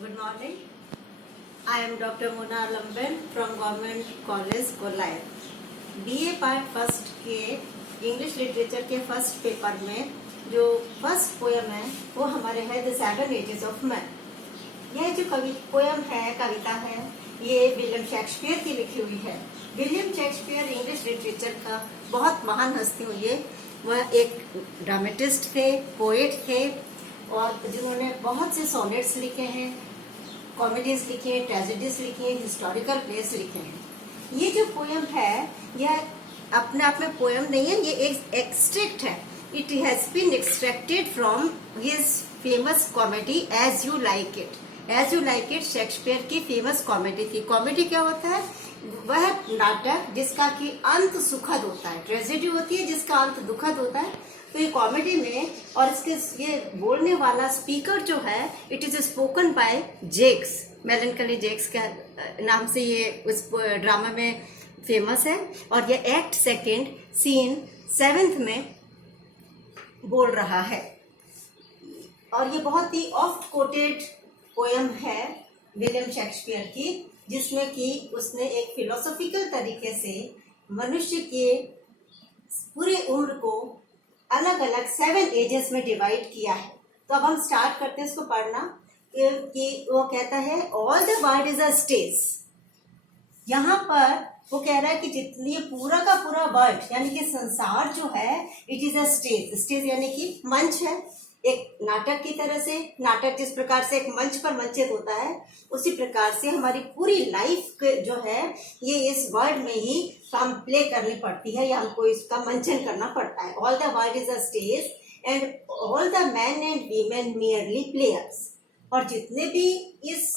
Good morning. I am Dr. Mona Lamben from Government College Kolai. BA part first के English literature के first paper में जो first poem है वो हमारे है the seven ages of man. यह जो पोयम है, कविता है, ये विलियम शेक्सपियर की लिखी हुई है। विलियम शेक्सपियर इंग्लिश लिटरेचर का बहुत महान हस्ती हुई है। वह एक ड्रामेटिस्ट थे, पोएट थे और जिन्होंने बहुत से सोनेट्स लिखे हैं, कॉमेडीज लिखी हैं, ट्रेजेडीज लिखी हैं, हिस्टोरिकल प्लेस लिखे हैं। ये जो पोयम है यह अपने आप में पोयम नहीं है, ये एक एक्सट्रैक्ट है। It has been extracted from his famous comedy as you like it. As you like it Shakespeare की फेमस कॉमेडी थी। कॉमेडी क्या होता है? वह नाटक जिसका कि अंत सुखद होता है। ट्रेजेडी होती है जिसका अंत दुखद होता है। तो ये कॉमेडी में और इसके ये बोलने वाला स्पीकर जो है it is spoken by Jaques, melancholy Jaques के नाम से ये उस ड्रामा में फेमस है। और ये एक्ट सेकेंड सीन 7th में बोल रहा है। और ये बहुत ही ऑफ्ट कोटेड पोयम है विलियम शेक्सपियर की, जिसमें कि उसने एक फिलोसॉफिकल तरीके से मनुष्य के पूरे उम्र को अलग अलग 7 एजेस में डिवाइड किया है। तो अब हम स्टार्ट करते हैं इसको पढ़ना कि वो कहता है all the world is a stage. यहाँ पर वो कह रहा है कि जितनी पूरा का पूरा वर्ल्ड यानी कि संसार जो है it is a stage. Stage यानी कि मंच है, एक नाटक की तरह से। नाटक जिस प्रकार से एक मंच पर मंचित होता है उसी प्रकार से हमारी पूरी लाइफ जो है ये इस वर्ल्ड में ही हम प्ले करनी पड़ती है या हमको इसका मंचन करना पड़ता है। All the world is a stage and all the man and women merely players. और जितने भी इस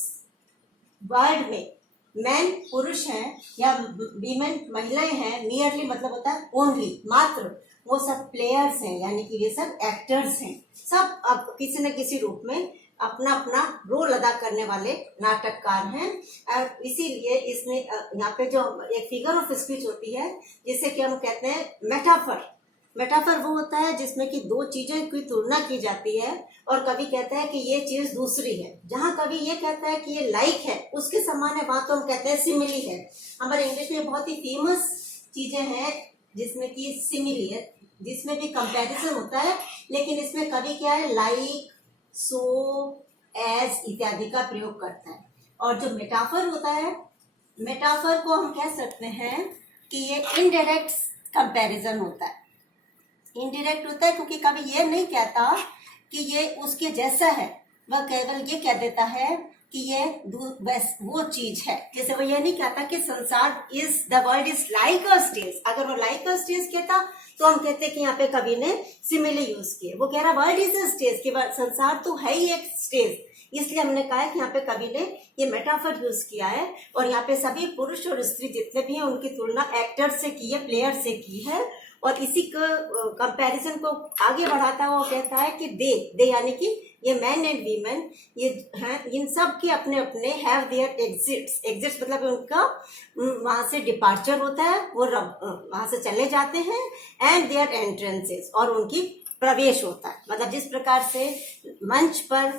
वर्ल्ड में मैन पुरुष हैं या वीमेन महिलाएं हैं, मियरली मतलब होता है ओनली, मात्र, वो सब प्लेयर्स हैं यानी कि ये सब एक्टर्स हैं। सब अब किसी न किसी रूप में अपना अपना रोल अदा करने वाले नाटककार हैं। और इसीलिए इसने यहाँ पे जो एक फिगर ऑफ स्पीच होती है जिसे कि हम कहते हैं मेटाफर। मेटाफर वो होता है जिसमें कि दो चीजें की तुलना की जाती है और कभी कहता है कि ये चीज दूसरी है। जहाँ कभी ये कहता है कि ये लाइक है, उसके समान है, वहां तो हम कहते हैं सिमिली है। हमारे इंग्लिश में बहुत ही फेमस चीजें हैं जिसमें कि सिमिली है, जिसमें भी कंपैरिजन होता है, लेकिन इसमें कभी क्या है लाइक, सो, एज इत्यादि का प्रयोग करता है। और जो मेटाफर होता है, मेटाफर को हम कह सकते हैं कि ये इनडायरेक्ट कंपैरिजन होता है। इनडायरेक्ट होता है क्योंकि कभी ये नहीं कहता कि ये उसके जैसा है, वह केवल ये कह देता है कि ये वो चीज है। जैसे वो ये नहीं कहता कि संसार is the world is like a stage. अगर वो लाइक अ स्टेज कहता तो हम कहते कि यहाँ पे कवि ने सिमिली यूज किए। वो कह रहा वर्ल्ड इज अ स्टेज कि संसार तो है ही एक स्टेज, इसलिए हमने कहा है कि यहाँ पे कवि ने ये मेटाफर यूज किया है। और यहाँ पे सभी पुरुष और स्त्री जितने भी हैं उनकी तुलना एक्टर से की है, प्लेयर से की है। और इसी कंपैरिजन को आगे बढ़ाता हुआ कहता है कि दे यानी कि ये मैन एंड वीमेन ये हैं, इन सब के अपने अपने हैव देयर एग्जिट्स मतलब उनका वहां से डिपार्चर होता है, वो वहां से चले जाते हैं, एंड देयर एंट्रेंसेस और उनकी प्रवेश होता है। मतलब जिस प्रकार से मंच पर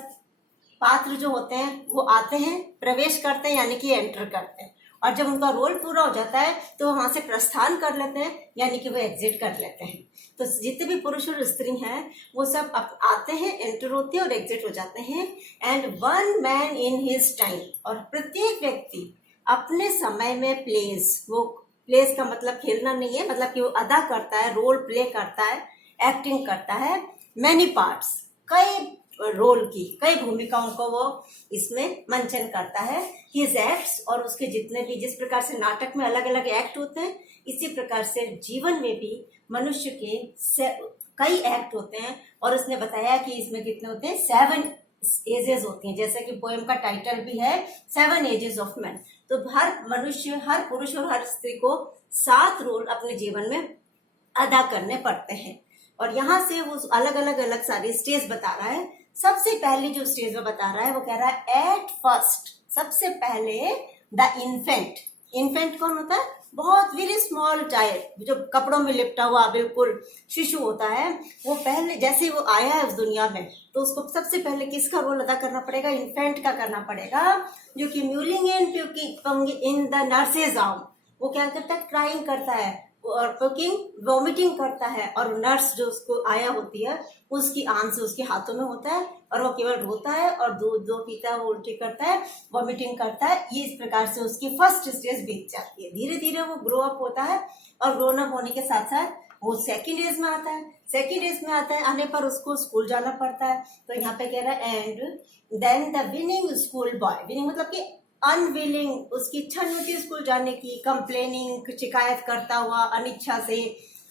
पात्र जो होते हैं वो आते हैं, प्रवेश करते हैं यानी कि एंटर करते हैं, और जब उनका रोल पूरा हो जाता है तो वहां से प्रस्थान कर लेते हैं यानी कि वो एग्जिट कर लेते हैं। तो जितने भी पुरुष और स्त्री हैं वो सब आते हैं, एंटर होते हैं और एग्जिट हो जाते हैं। And one man in his time, और प्रत्येक व्यक्ति अपने समय में प्लेस, वो प्लेस का मतलब खेलना नहीं है, मतलब कि वो अदा करता है, रोल प्ले करता है, एक्टिंग करता है, मैनी पार्ट्स, कई रोल की, कई भूमिकाओं को वो इसमें मंचन करता है। हिज एक्ट्स, और उसके जितने भी, जिस प्रकार से नाटक में अलग अलग एक्ट होते हैं इसी प्रकार से जीवन में भी मनुष्य के कई एक्ट होते हैं। और उसने बताया कि इसमें कितने होते हैं, 7 एजेस होती हैं। जैसे कि पोएम का टाइटल भी है 7 एजेस ऑफ मैन। तो हर मनुष्य, हर पुरुष और हर स्त्री को 7 रोल अपने जीवन में अदा करने पड़ते हैं। और यहाँ से वो अलग अलग सारी स्टेज बता रहा है। सबसे पहली जो स्टेज में बता रहा है वो कह रहा है एट फर्स्ट, सबसे पहले द इन्फेंट। इन्फेंट कौन होता है? बहुत वेरी स्मॉल चाइल्ड, जो कपड़ों में लिपटा हुआ बिल्कुल शिशु होता है, वो पहले जैसे वो आया है उस दुनिया में, तो उसको सबसे पहले किसका रोल अदा करना पड़ेगा? इन्फेंट का करना पड़ेगा, जो कि mewling and puking in the nurses arm, वो क्या करता है? क्राइंग करता है और प्यूकिंग, वॉमिटिंग करता है, और नर्स जो उसको आया होती है उसकी आंख से उसके हाथों में होता है, और वो केवल रोता है और दूध जो पीता है वो उल्टी करता है, वॉमिटिंग करता है। ये इस प्रकार से उसकी फर्स्ट स्टेज बीत जाती है। धीरे धीरे वो ग्रो अप होता है, और ग्रोन अप होने के साथ साथ वो सेकेंड एज में आता है। सेकेंड एज में आता है, आने पर उसको स्कूल जाना पड़ता है। तो यहाँ पे कह रहा है and then the whining school boy, whining मतलब कि अनविलिंग, उसकी इच्छा नहीं होती स्कूल जाने की, कंप्लेनिंग, शिकायत करता हुआ अनिच्छा से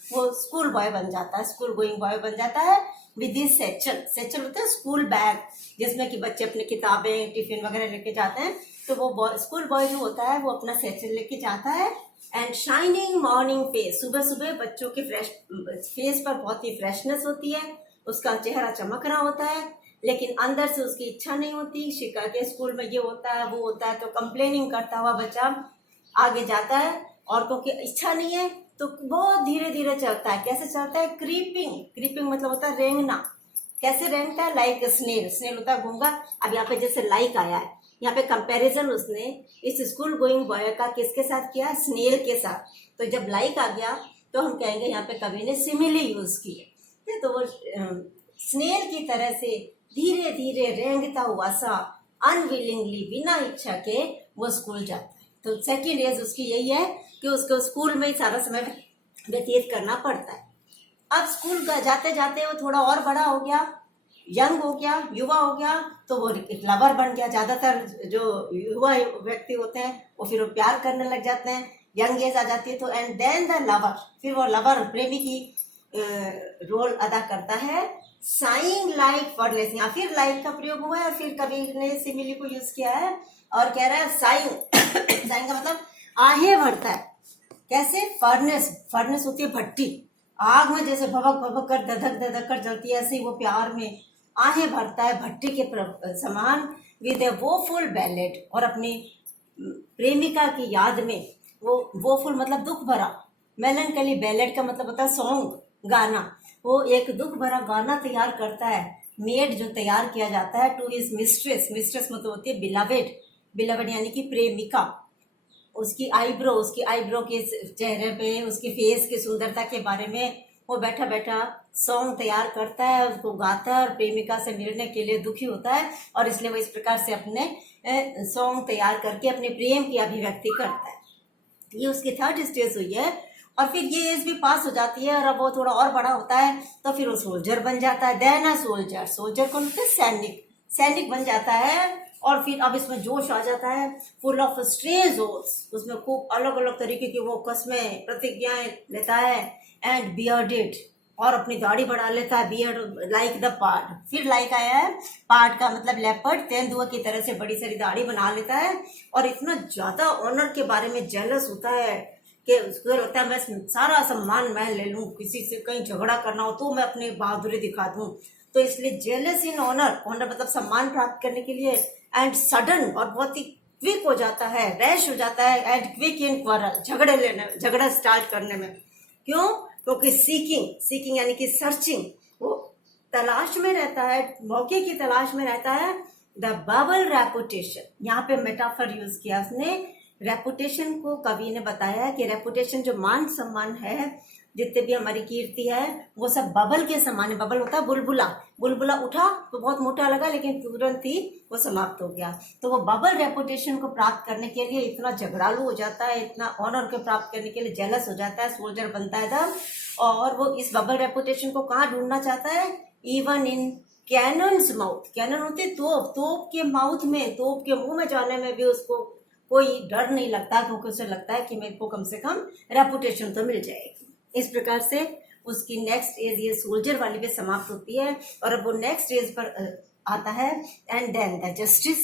वो स्कूल बॉय बन जाता है, स्कूल गोइंग बॉय बन जाता है विद दिस सेचल। सेचल होता है स्कूल बैग, जिसमें कि बच्चे अपनी किताबें, टिफिन वगैरह लेके जाते हैं। तो वो स्कूल बॉय जो होता है वो अपना सेचल लेके जाता है। एंड शाइनिंग मॉर्निंग फेस, सुबह सुबह बच्चों के फेस पर बहुत ही फ्रेशनेस होती है, उसका चेहरा चमक रहा होता है, लेकिन अंदर से उसकी इच्छा नहीं होती। शिकायत, स्कूल में ये होता है वो होता है, तो कंप्लेनिंग करता हुआ बच्चा आगे जाता है, और क्योंकि इच्छा नहीं है तो बहुत धीरे धीरे चलता है। कैसे चलता है? क्रीपिंग, क्रीपिंग मतलब होता है रेंगना। कैसे रेंगता है? लाइक स्नेल, स्नेल होता है घूंगा। अब यहाँ पे जैसे लाइक आया है, यहाँ पे कंपैरिजन उसने इस स्कूल गोइंग बॉय का किसके साथ किया? स्नेल के साथ। तो जब लाइक आ गया तो हम कहेंगे यहाँ पे कवि ने सिमिली यूज की है। तो वो स्नेल की तरह से धीरे धीरे रेंगता हुआ सा अनविलिंगली, बिना इच्छा के वो स्कूल जाता है। तो सेकेंड एज उसकी यही है कि उसको स्कूल में ही सारा समय व्यतीत करना पड़ता है। अब स्कूल जाते जाते वो थोड़ा और बड़ा हो गया, यंग हो गया, युवा हो गया, तो वो एक लवर बन गया। ज्यादातर जो युवा व्यक्ति होते हैं वो फिर वो प्यार करने लग जाते हैं, यंग एज आ जाती है तो। एंड देन द लवर, फिर वो लवर, प्रेमी की रोल अदा करता है। साइंग लाइक फर्नेस, यहाँ फिर लाइक का प्रयोग हुआ है, और फिर कवि ने सिमिली को यूज किया है और कह रहा है साइंग साइंग का मतलब आहे भरता है। कैसे? फर्नेस, फर्नेस होती है भट्टी, आग में जैसे भभक भभक कर धधक धधक कर जलती है, ऐसे ही वो प्यार में आहे भरता है भट्टी के समान। विद ए वोफुल बैलेड, और अपनी प्रेमिका की याद में वो फुल मतलब दुख भरा, मेलनकली, बैलेड का मतलब होता है सॉन्ग, गाना। वो एक दुख भरा गाना तैयार करता है, मेड जो तैयार किया जाता है टू हिज मिस्ट्रेस। मिस्ट्रेस मतलब होती है बिलवेड, बिलवेड यानी कि प्रेमिका। उसकी आईब्रो के चेहरे पे, उसके फेस की सुंदरता के बारे में वो बैठा बैठा सॉन्ग तैयार करता है, उसको गाता है, और प्रेमिका से मिलने के लिए दुखी होता है, और इसलिए वो इस प्रकार से अपने सॉन्ग तैयार करके अपने प्रेम की अभिव्यक्ति करता है। ये उसकी थर्ड स्टेज हुई है। और फिर ये एज भी पास हो जाती है, और अब वो थोड़ा और बड़ा होता है तो फिर वो सोल्जर बन जाता है। देन अ सोल्जर, सोल्जर कौन होता है? सैनिक, सैनिक बन जाता है। और फिर अब इसमें जोश आ जाता है, फुल ऑफ स्ट्रेंज ओथ्स, उसमें खूब अलग अलग तरीके की वो कस्में, प्रतिज्ञाएं लेता है। एंड बियर्डेड, और अपनी दाढ़ी बढ़ा लेता है, बियर्ड लाइक द पार्ट। फिर लाइक आया है, पार्ट का मतलब लेपर्ड, तेंदुआ की तरह से बड़ी सारी दाढ़ी बना लेता है, और इतना ज्यादा ऑनर के बारे में जेलस होता है कि उसको लगता है मैं सारा सम्मान मैं ले लूं, किसी से कहीं झगड़ा करना हो तो मैं अपनी बहादुरी दिखा दूं। तो इसलिए जेलस इन ऑनर, ऑनर मतलब सम्मान प्राप्त करने के लिए। एंड सडन, और बहुत ही क्विक हो जाता है, रैश हो जाता है। एंड क्विक इन क्वारल, झगड़ा स्टार्ट करने में। क्यों? क्योंकि सीकिंग यानी कि सर्चिंग, वो तलाश में रहता है, मौके की तलाश में रहता है। द बबल रेपुटेशन, यहाँ पे मेटाफर यूज किया उसने। रेपुटेशन को कवि ने बताया कि रेपुटेशन जो मान सम्मान है, जितने भी हमारी कीर्ति है, वो सब बबल के समान है। बबल होता है बुलबुला, बुलबुला उठा तो बहुत मोटा लगा, लेकिन तुरंत ही वो समाप्त हो गया। तो वो बबल रेपुटेशन को प्राप्त करने के लिए इतना झगड़ालू हो जाता है, इतना ऑनर को प्राप्त करने के लिए जेलस हो जाता है, सोल्जर बनता है तब। और वो इस बबल रेपुटेशन को कहाँ ढूंढना चाहता है? Even in cannon's mouth, cannon होती है तोप, तोप के माउथ में, तोप के मुंह में जाने में भी उसको कोई डर नहीं लगता, क्योंकि उसे लगता है कि मेरे को कम से कम रेपुटेशन तो मिल जाएगी। इस प्रकार से उसकी नेक्स्ट एज ये सोल्जर वाली पे समाप्त होती है, और अब वो नेक्स्ट एज पर आता है। एंड देन द जस्टिस,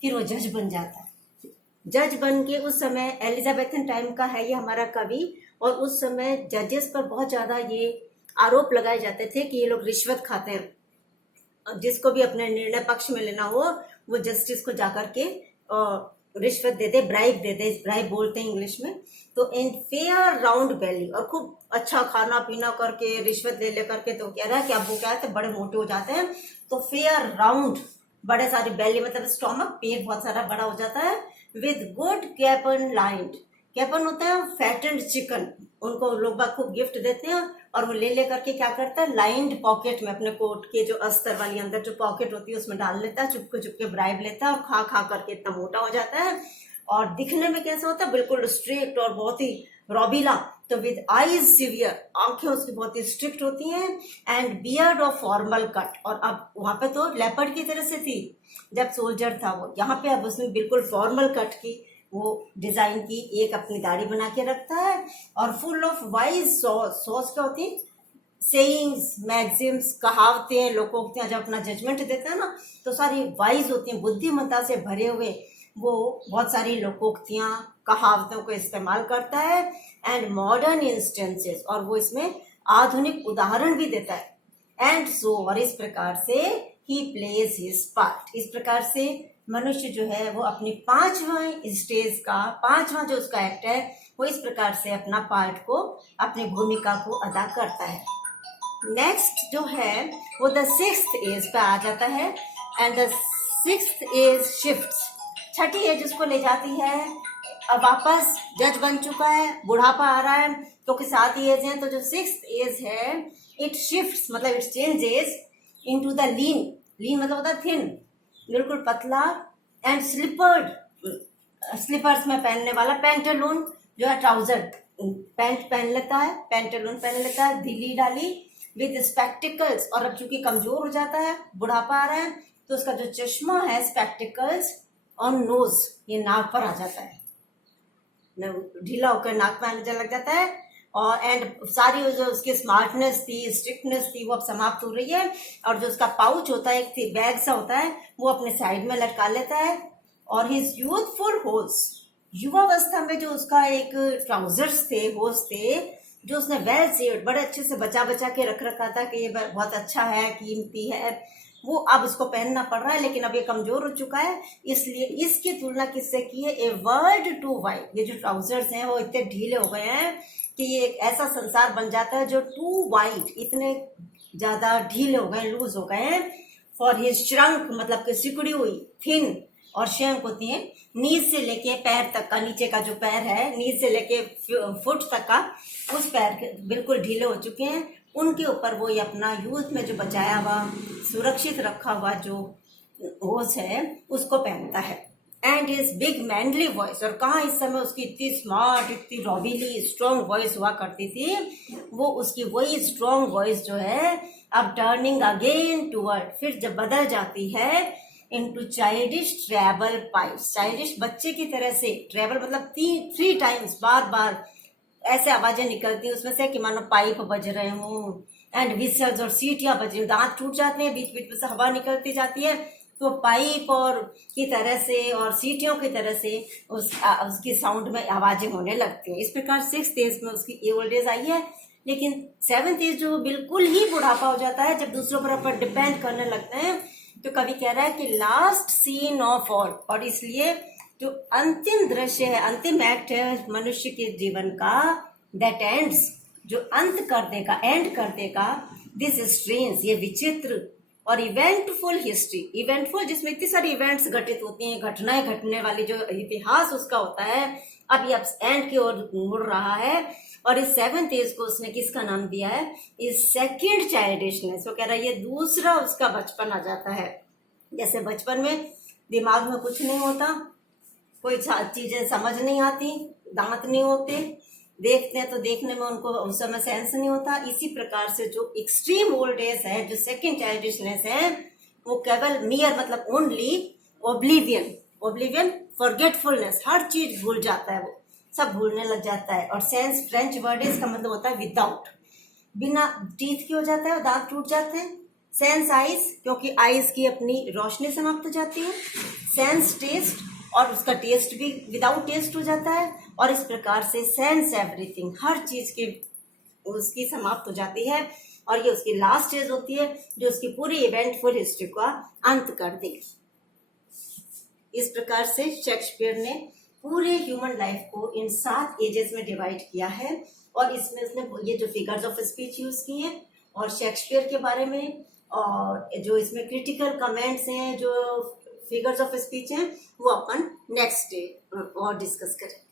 फिर वो जज बन जाता है। जज बन के, उस समय एलिजाबेथन टाइम का है ये हमारा कवि, और उस समय जजेस पर बहुत ज्यादा ये आरोप लगाए जाते थे कि ये लोग रिश्वत खाते हैं। जिसको भी अपने निर्णय पक्ष में लेना हो, वो जस्टिस को जाकर के रिश्वत देते, ब्राइब देते, ब्राइब बोलते हैं इंग्लिश में। तो इन फेयर राउंड बेली, और खूब अच्छा खाना पीना करके रिश्वत ले करके, तो कह रहा है कि अब वो क्या है, बड़े मोटे हो जाते हैं। तो फेयर राउंड, बड़े सारी बेली मतलब स्टोमक, पेट बहुत सारा बड़ा हो जाता है। विद गुड कैपन लाइंड, कैपन होता है फैटेंड चिकन, उनको लोग बाग खूब गिफ्ट देते हैं, और वो ले करके क्या करता है, लाइंड पॉकेट में, अपने कोट के जो अस्तर वाली अंदर जो पॉकेट होती है उसमें डाल लेता है, चुपके चुपके ब्राइब लेता है, और खा खा करके इतना मोटा हो जाता है। और दिखने में कैसा होता है, बिल्कुल स्ट्रिक्ट और बहुत ही रॉबीला। तो विद आईज सिवियर, आंखें उसकी बहुत ही स्ट्रिक्ट होती हैं, and beard of formal cut. और अब वहां पे तो लेपर्ड की तरह से थी जब सोल्जर था वो, यहाँ पे अब उसने बिल्कुल फॉर्मल कट की, वो डिजाइन की, एक अपनी दाढ़ी बना के रखता है, और full of wise sauce. Sauce क्या होती है, सेइंग्स, मैक्सिम्स, कहावतें, लोकोक्तियां, जब अपना जजमेंट देते हैं ना तो सारी वाइज होती हैं, बुद्धिमत्ता से भरे हुए वो बहुत सारी लोकोक्तियां, कहावतों को इस्तेमाल करता है। एंड मॉडर्न इंस्टेंसेस, और वो इसमें आधुनिक उदाहरण भी देता है। एंड सो, और इस प्रकार से ही प्लेज हिज पार्ट, इस प्रकार से मनुष्य जो है वो अपनी पांचवा स्टेज का, पांचवा जो उसका एक्ट है, वो इस प्रकार से अपना पार्ट को, अपनी भूमिका को अदा करता है। नेक्स्ट जो है वो द सिक्स्थ एज पे आ जाता है। And the sixth age shifts, छठी एज उसको ले जाती है, अब वापस जज बन चुका है, बुढ़ापा आ रहा है, क्योंकि तो 7 एज है। तो जो सिक्स्थ एज है, इट शिफ्ट्स मतलब it changes into the lean, lean मतलब होता है थिन, बिल्कुल पतला, एंड स्लीपर्ड, स्लीपर्स में पहनने वाला, पेंटालून जो है ट्राउजर, पैंट पहन लेता है, पेंटालून पहन लेता है, ढीली डाली, विद स्पेक्टिकल्स। और अब चूंकि कमजोर हो जाता है, बुढ़ापा आ रहा है, तो उसका जो चश्मा है, स्पेक्टिकल्स ऑन नोज, ये नाक पर आ जाता है, ढीला होकर नाक में आने लग जाता है। और एंड सारी जो उसकी स्मार्टनेस थी, स्ट्रिक्टनेस थी, वो अब समाप्त हो रही है। और जो उसका पाउच होता है, एक बैग सा होता है, वो अपने साइड में लटका लेता है। और हिज यूथफुल होल्स, युवावस्था में जो उसका एक ट्राउजर्स थे, होल्स थे, जो उसने वेल सेव्ड, बड़े अच्छे से बचा बचा के रख रखा था कि ये बहुत अच्छा है, कीमती है, वो अब उसको पहनना पड़ रहा है, लेकिन अब ये कमजोर हो चुका है। इसलिए इसकी तुलना किससे की है, ए वर्ल्ड टू वाइड, ये जो ट्राउजर्स हैं वो इतने ढीले हो गए हैं कि ये एक ऐसा संसार बन जाता है जो टू वाइड, इतने ज्यादा ढीले हो गए, लूज हो गए हैं। फॉर हिज श्रंक मतलब कि सिकुड़ी हुई, थिन, और श्रंक होती है नीज से लेके पैर तक का, नीचे का जो पैर है, नीज से लेके फुट तक का, उस पैर बिल्कुल ढीले हो चुके हैं। उनके ऊपर वो ये अपना यूथ में जो बचाया हुआ, सुरक्षित रखा हुआ जो होश है, उसको पहनता है। And his big manly voice, और कहाँ इस समय उसकी इतनी स्मार्ट, इतनी रॉबिली स्ट्रॉन्ग वॉइस हुआ करती थी, वो उसकी वही स्ट्रॉन्ग वॉइस जो है अब टर्निंग अगेन टूवर्ड, फिर जब बदल जाती है into childish treble pipes, childish बच्चे की तरह से, ट्रेबल मतलब 3 टाइम्स, बार बार ऐसे आवाजें निकलती हैं उसमें से कि मानो पाइप बज रहे हों। एंड विसल्स, और सीटियां बज रही, दांत टूट जाते हैं, बीच बीच में से हवा निकलती जाती है, तो पाइप और की तरह से और सीटियों की तरह से उसकी साउंड में आवाजें होने लगती हैं। इस प्रकार 6th एज में उसकी ओल्ड एज आई है। लेकिन 7th एज जो बिल्कुल ही बुढ़ापा हो जाता है, जब दूसरों पर ऊपर डिपेंड करने लगते हैं, तो कवि कह रहा है कि लास्ट सीन ऑफ ऑल, और इसलिए जो अंतिम दृश्य है, अंतिम एक्ट है मनुष्य के जीवन का, दैट एंड्स, जो अंत कर देगा, एंड कर देगा, दिस स्ट्रेंज, ये विचित्र और इवेंटफुल हिस्ट्री, इवेंटफुल जिसमें इतनी सारी इवेंट्स घटित होती हैं, घटनाएं घटने वाली जो इतिहास उसका होता है, अब ये अब एंड की ओर मुड़ रहा है। और इस 7th एज को उसने किसका नाम दिया है, इस सेकेंड चाइल्डिशनेस, वो कह रहा है ये दूसरा उसका बचपन आ जाता है। जैसे बचपन में दिमाग में कुछ नहीं होता, कोई चीजें समझ नहीं आती, दांत नहीं होते, देखते हैं तो देखने में उनको उस समय सेंस नहीं होता, इसी प्रकार से जो एक्सट्रीम ओल्ड एज है, जो सेकेंड चाइल्डिशनेस है, वो केवल मियर मतलब ओनली ओब्लिवियन, ओब्लिवियन फॉरगेटफुलनेस, हर चीज भूल जाता है, वो सब भूलने लग जाता है। और सेंस फ्रेंच वर्ड है, इसका मतलब होता है विदाउट, बिना टीथ के हो जाता है, दांत टूट जाते हैं। सेंस आइज, क्योंकि आइज की अपनी रोशनी समाप्त हो जाती है। सेंस टेस्ट, और उसका टेस्ट भी विदाउट टेस्ट हो जाता है। और इस प्रकार से सेंस एवरीथिंग, हर चीज की उसकी समाप्त हो जाती है। और ये उसकी लास्ट एज होती है जो उसकी पूरी इवेंटफुल हिस्ट्री का अंत कर देगी। इस प्रकार से शेक्सपियर ने पूरे ह्यूमन लाइफ को इन 7 एजेस में डिवाइड किया है और इसमें उसने ये जो फिगर्स ऑफ स्पीच यूज किए हैं और शेक्सपियर के बारे में और जो इसमें क्रिटिकल कमेंट्स हैं जो फिगर्स ऑफ स्पीच हैं वो अपन नेक्स्ट डे और डिस्कस करेंगे।